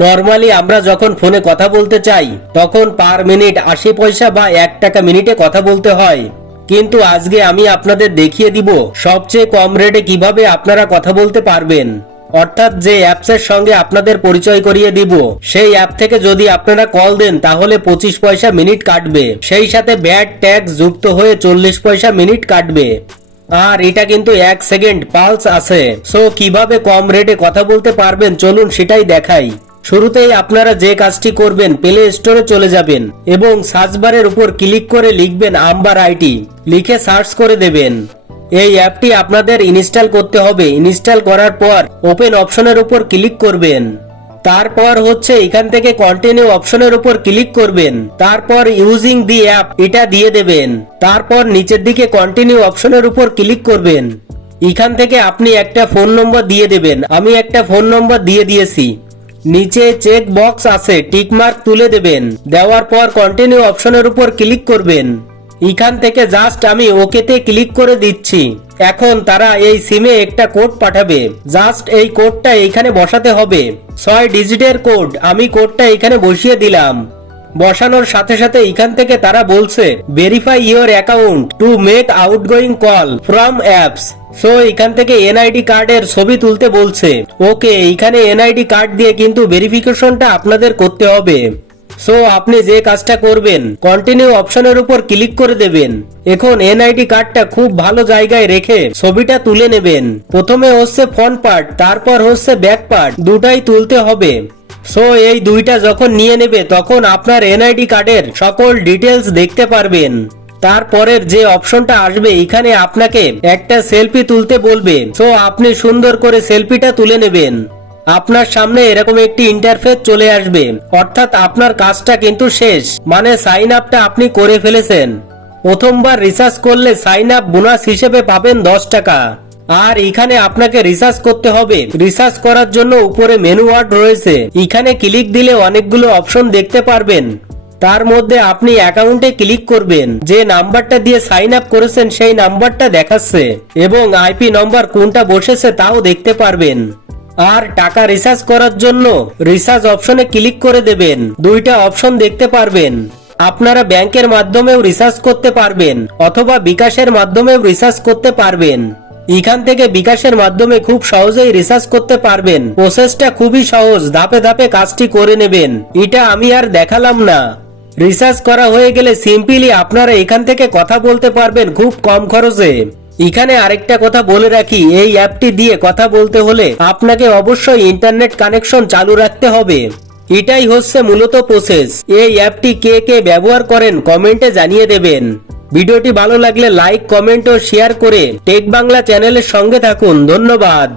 Normally আমরা যখন ফোনে কথা বলতে চাই তখন পার মিনিট 80 পয়সা বা 1 টাকা মিনিটে কথা বলতে হয়। কিন্তু আজকে আমি আপনাদের দেখিয়ে দিব সবচেয়ে কম রেটে কিভাবে আপনারা কথা বলতে পারবেন। অর্থাৎ যে অ্যাপসের সঙ্গে আপনাদের পরিচয় করিয়ে দিব সেই অ্যাপ থেকে যদি আপনারা কল দেন তাহলে 25 পয়সা মিনিট কাটবে, সেই সাথে ভ্যাট ট্যাক্স যুক্ত হয়ে 40 পয়সা মিনিট কাটবে। আর এটা কিন্তু 1 সেকেন্ড পালস আছে। সো কিভাবে কম রেটে কথা বলতে পারবেন চলুন সেটাই দেখাই। শুরুতেই আপনারা যে কাজটি করবেন, প্লে স্টোরে চলে যাবেন এবং সার্চ বারের উপর ক্লিক করে লিখবেন আম্বার আইটি, লিখে সার্চ করে দেবেন। এই অ্যাপটি আপনাদের ইনস্টল করতে হবে। ইনস্টল করার পর ওপেন অপশনের উপর ক্লিক করবেন। তারপর হচ্ছে এখান থেকে কন্টিনিউ অপশনের উপর ক্লিক করবেন। তারপর ইউজিং দি অ্যাপ এটা দিয়ে দেবেন। তারপর নিচের দিকে কন্টিনিউ অপশনের উপর ক্লিক করবেন। এখান থেকে আপনি একটা ফোন নম্বর দিয়ে দেবেন। আমি একটা ফোন নম্বর দিয়ে দিয়েছি। নিচে চেক বক্স আছে, টিক মার্ক তুলে দেবেন। দেওয়ার পর কন্টিনিউ অপশনের উপর ক্লিক করবেন। এখান থেকে জাস্ট আমি ওকেতে ক্লিক করে দিচ্ছি। এখন তারা এই সিমে একটা কোড পাঠাবে, জাস্ট এই কোডটা এখানে বসাতে হবে। 6 ডিজিটের কোড। আমি কোডটা এখানে বসিয়ে দিলাম। বসানোর সাথে সাথে এখান থেকে তারা বলছে verify your account to make outgoing call from apps. So এখান থেকে এনআইডি কার্ডের ছবি তুলতে বলছে। ওকে, এখানে এনআইডি কার্ড দিয়ে কিন্তু ভেরিফিকেশনটা আপনাদের করতে হবে। সো আপনি যে কাজটা করবেন, কন্টিনিউ অপশনের উপর ক্লিক করে দেবেন। এখন এনআইডি কার্ডটা খুব ভালো জায়গায় রেখে ছবিটা তুলে নেবেন। প্রথমে হচ্ছে ফ্রন্ট পার্ট, তারপর হচ্ছে ব্যাক পার্ট, দুটাই তুলতে হবে। সো এই দুইটা যখন নিয়ে নেবে তখন আপনার এনআইডি কার্ডের সকল ডিটেলস দেখতে পারবেন। তারপরের যে অপশনটা আসবে এখানে আপনাকে একটা সেলফি তুলতে বলবে। সো আপনি সুন্দর করে সেলফিটা তুলে নেবেন। আপনার সামনে এরকম একটি ইন্টারফেস চলে আসবে। অর্থাৎ আপনার কাজটা কিন্তু শেষ, মানে সাইন আপটা আপনি করে ফেলেছেন। প্রথমবার রিচার্জ করলে সাইন আপ বোনাস হিসেবে পাবেন 10 টাকা। আর এখানে আপনাকে রিচার্জ করতে হবে। রিচার্জ করার জন্য উপরে মেনু ওয়ার্ড রয়েছে, এখানে ক্লিক দিলে অনেকগুলো অপশন দেখতে পারবেন। তার মধ্যে আপনি অ্যাকাউন্টে ক্লিক করবেন। যে নাম্বারটা দিয়ে সাইন আপ করেছেন সেই নাম্বারটা দেখাচ্ছে এবং আইপি নম্বর কোনটা বসেছে তাও দেখতে পারবেন। আর টাকা রিচার্জ করার জন্য রিচার্জ অপশনে ক্লিক করে দেবেন। দুইটা অপশন দেখতে পারবেন। আপনারা ব্যাংকের মাধ্যমেও রিচার্জ করতে পারবেন অথবা বিকাশের মাধ্যমেও রিচার্জ করতে পারবেন। এখান থেকে বিকাশের মাধ্যমে খুব সহজেই রিচার্জ করতে পারবেন। প্রসেসটা খুবই সহজ, ধাপে ধাপে কাজটি করে নেবেন। এটা আমি আর দেখালাম না। রিচার্জ করা হয়ে গেলে সিম্পলি আপনারা এখান থেকে কথা বলতে পারবেন খুব কম খরচে। এখানে আরেকটা কথা বলে রাখি, এই অ্যাপটি দিয়ে কথা বলতে হলে আপনাকে অবশ্যই ইন্টারনেট কানেকশন চালু রাখতে হবে। এটাই হচ্ছে মূলত প্রসেস। এই অ্যাপটি কে কে ব্যবহার করেন কমেন্টে জানিয়ে দেবেন। ভিডিওটি ভালো লাগলে লাইক, কমেন্ট ও শেয়ার করে টেক বাংলা চ্যানেলের সঙ্গে থাকুন। ধন্যবাদ।